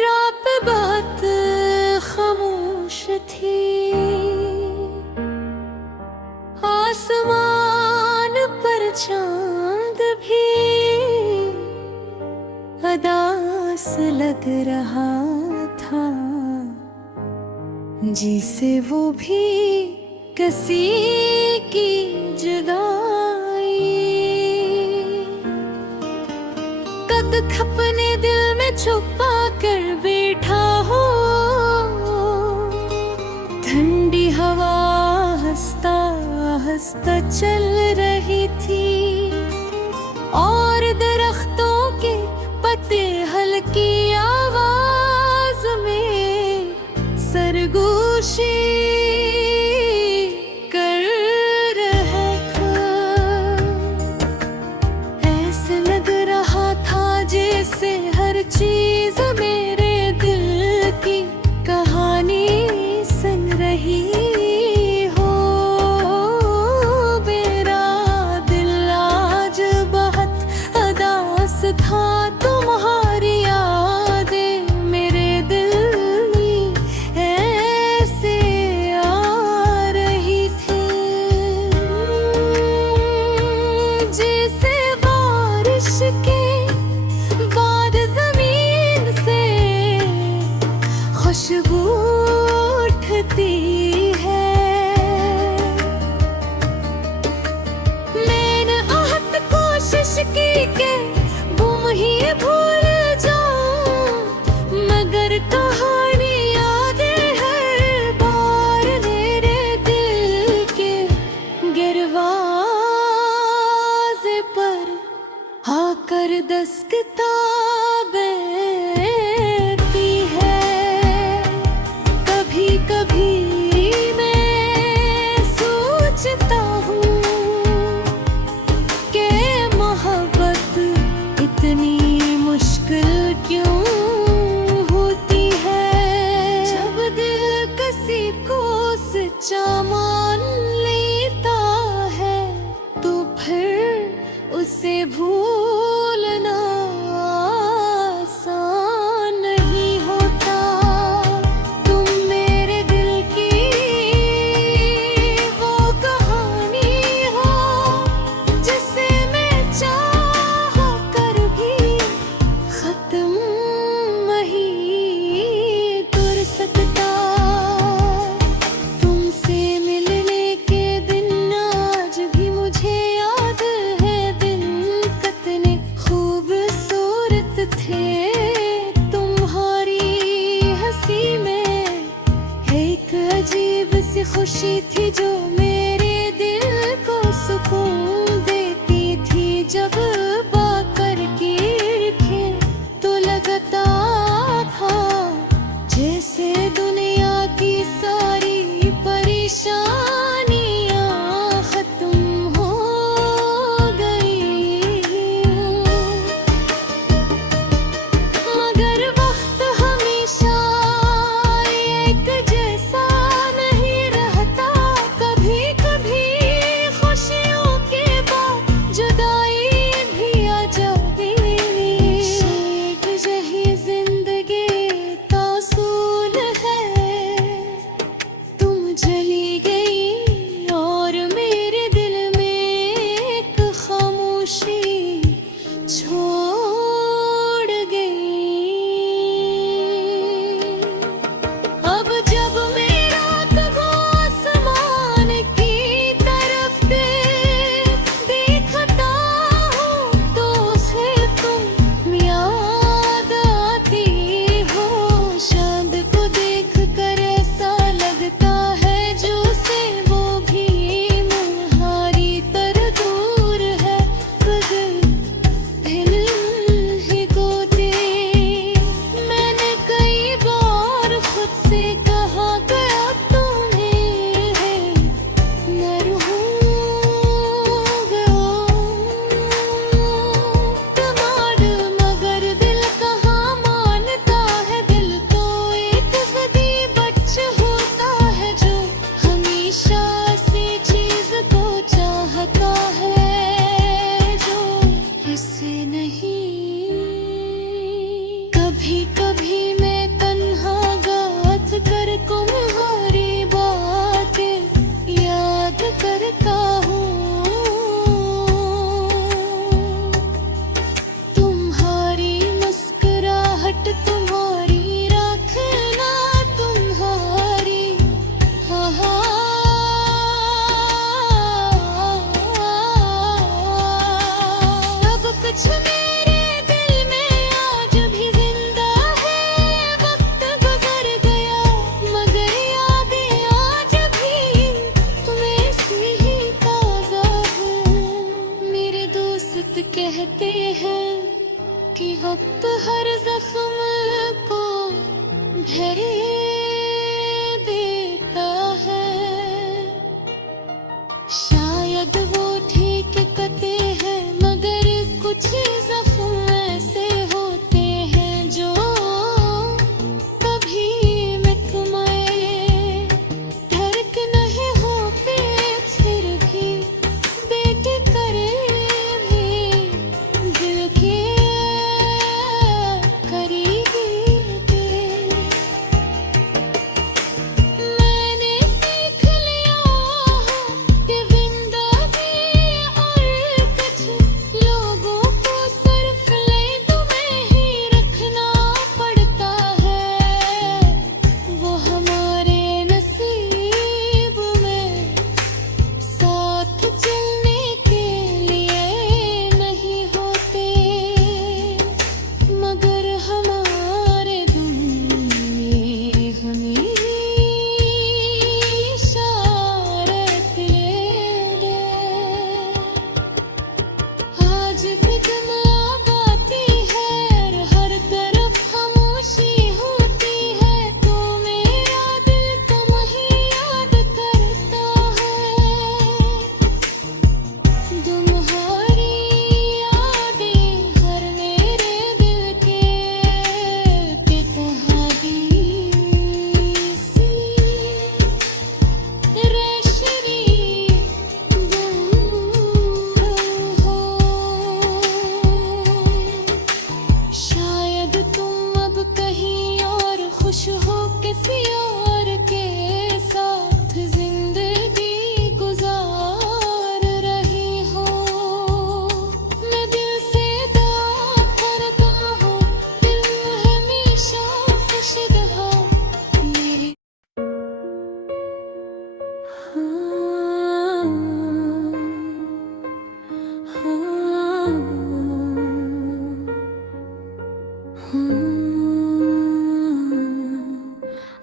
रात बात खामोश थी, आसमान पर चांद भी अदास लग रहा था, जिसे वो भी किसी की जुदाई। कद खपने दिल में छुपा कर बैठा हो, ठंडी हवा हंसता हंसता चल रही थी, और दरख्तों के पत्ते हल्की आवाज में सरगोशी कर रहा था। ऐसे लग रहा था जैसे हर चीज मेरे दिल की कहानी सुन रही हो। मेरा दिल आज बहुत उदास था, तुम्हारी यादें मेरे दिल में ऐसे आ रही थी, जैसे बारिश के बाद जमीन से खुशबू उठती है। मैंने बहुत कोशिश की कि गुम ही भूल जाऊं, मगर कहानी यादें हर बार मेरे दिल के गिरवाज़े पर आकर दस्तक देती है। कभी कभी मैं सोचता हूँ कि मोहब्बत इतनी मुश्किल क्यों होती है। जब दिल किसी को सच्चा मान लेता है, तो फिर उसे भूलना आसान नहीं होता। तुम मेरे दिल की वो कहानी हो, जिसे मैं चाह कर भी खत्म नहीं कर सकता। तुमसे मिलने के दिन आज भी मुझे याद है, दिन कितने खूबसूरत थे। तुम्हारी हंसी में एक अजीब सी खुशी थी, जो मेरे दिल को सुकून देती थी। जब बाकर की आँखें तो लगता था जैसे दुनिया की सारी परेशानियां खत्म हो गई। मगर वक्त हमेशा एक जैसा नहीं रहता। कभी कभी खुशियों के बाद जुदाई भी आ जाती। एक यही जिंदगी का असूल है, तुम चली गई और मेरे दिल में एक खामोशी छोड़ गई। अब जब मेरा कगो आसमान की तरफ देखता हूँ, तो फिर तुम याद आती हो। चांद को देख कर ऐसा लगता है जैसे वो भी मुहारी तर दूर है। बदल हिल ही गोते, मैंने कई बार खुद से कहा गया तुम्हें न रहूंगा। तुम्हारा मगर दिल कहाँ मानता है। दिल तो एक सदी बच्चा होता है, जो हमेशा सी चीज को चाहता है।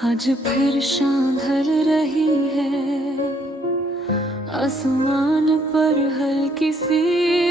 आज फिर शाम ढल रही है, आसमान पर हल्की सी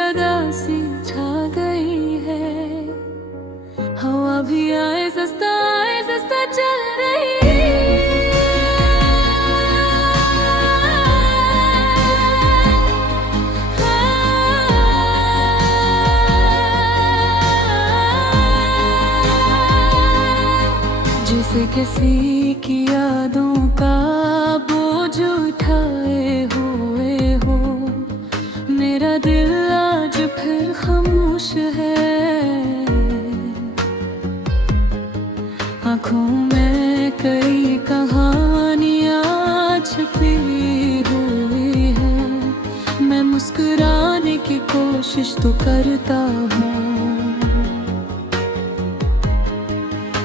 उदासी छा गई है। हवा भी आए सस्ता चल रही है। जिसे किसी की यादों का बोझ उठाए हुए हो, मेरा दिल आज फिर खामोश है। आँखों में कई कहानियाँ छिपी हुई हैं, मैं मुस्कुराने की कोशिश तो करता हूँ,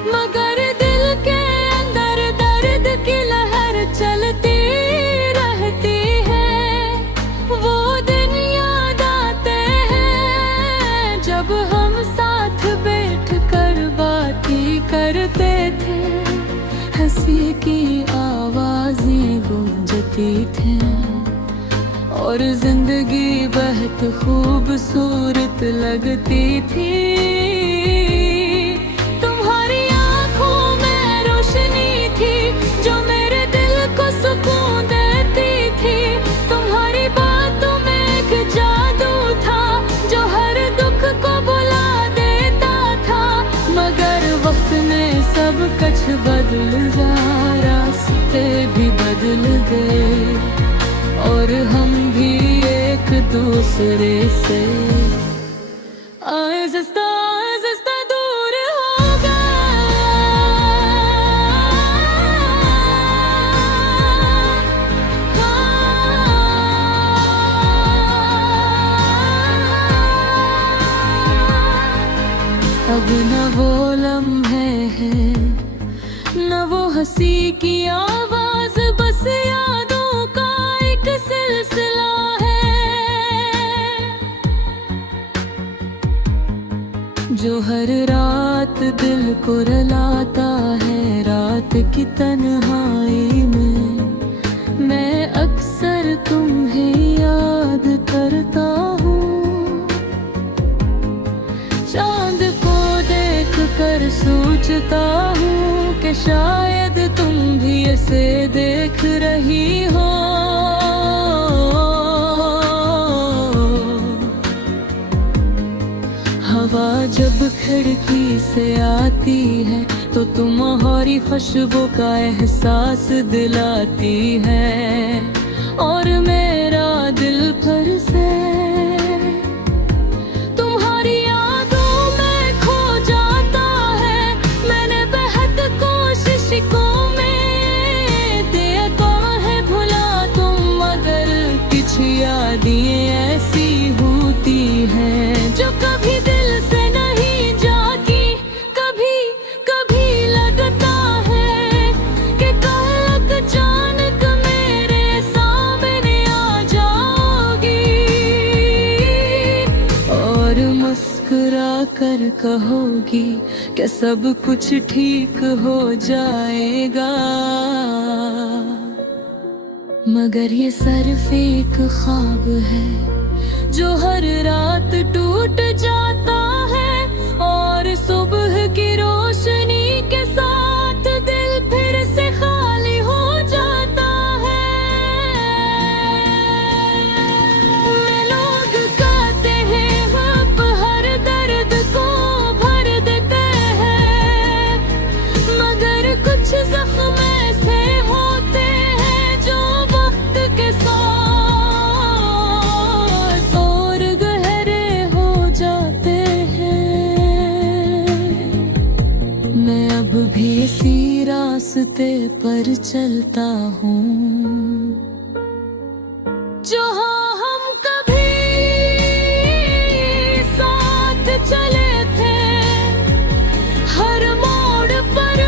मगर दिल के अंदर दर्द की लहर चलती रहती है। वो दिन याद आते हैं जब हम साथ बैठ कर बातें करते थे, हंसी की आवाजें गूंजती थी और जिंदगी बहुत खूबसूरत लगती थी। तुम्हारी आंखों में रोशनी थी जो मेरे दिल को सुकून देती थी। तुम्हारी बातों में एक जादू था जो हर दुख को भुला देता था, मगर वक्त में सब कुछ बदल जा, रास्ते भी बदल गए और हम भी एक दूसरे से आहिस्ता आहिस्ता दूर हो गए। अब न वो लम्हे हैं न वो हंसी की आवाज, बस यादों का एक सिलसिला है जो हर रात दिल को रुलाता है। रात की तन्हाई में मैं अक्सर तुम्हें याद करता हूँ, चांद को देख कर सोचता हूँ कि शायद तुम भी ऐसे देख रही हो। हवा जब खिड़की से आती है तो तुम्हारी खुशबू का एहसास दिलाती है और मेरा दिल फिर से तुम्हारी यादों में खो जाता है। मैंने बेहद कोशिश को में देखा है भुला तुम, मगर कुछ यादें ऐसी होती हैं जो कभी दिल से नहीं जाती। कभी कभी लगता है कि कल अचानक मेरे सामने आ जाओगी और मुस्कुरा कर कहोगी कि सब कुछ ठीक हो जाएगा, मगर ये सिर्फ एक ख्वाब है जो हर रात टूट जाता है और सुबह की रोशनी के साथ दिल फिर से खाली हो जाता है। लोग कहते हैं आप हर दर्द को भर देते हैं, मगर कुछ जख्म ऐसे होते हैं जो वक्त के साथ भी इसी रास्ते पर चलता हूँ जहाँ हम कभी साथ चले थे। हर मोड़ पर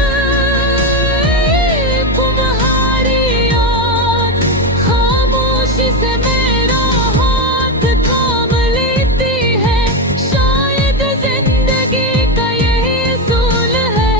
तुम्हारी याद खामोशी से मेरा हाथ थाम लेती है। शायद जिंदगी का यही असूल है,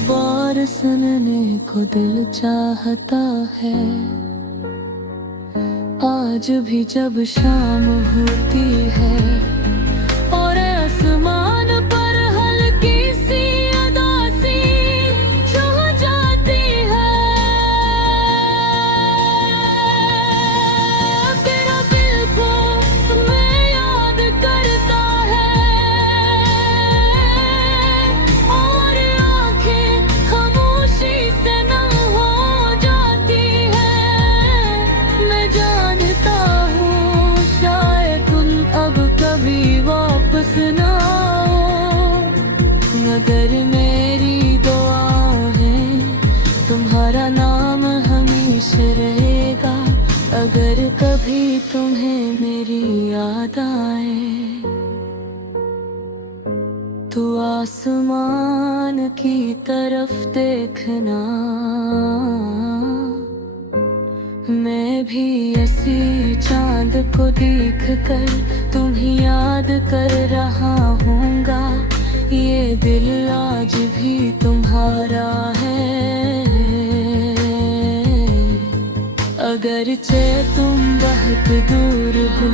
बार सुनने को दिल चाहता है। आज भी जब शाम होती है और आसमान पर हल्की सी उदासी छा जाती है, तेरा दिल को मैं याद करता है और आंखें खामोशी से नम हो जाती है। मैं जानता हूँ शायद तुम अब कभी वापस ना आओ, मगर मेरी दुआ है तुम्हारा नाम हमेशा रहेगा। अगर कभी तुम्हें मेरी याद आए तो आसमान की तरफ देखना, मैं भी ऐसी चांद को देख कर तुम्हें याद कर रहा हूँगा। ये दिल आज भी तुम्हारा है, अगरचे तुम बहुत दूर हो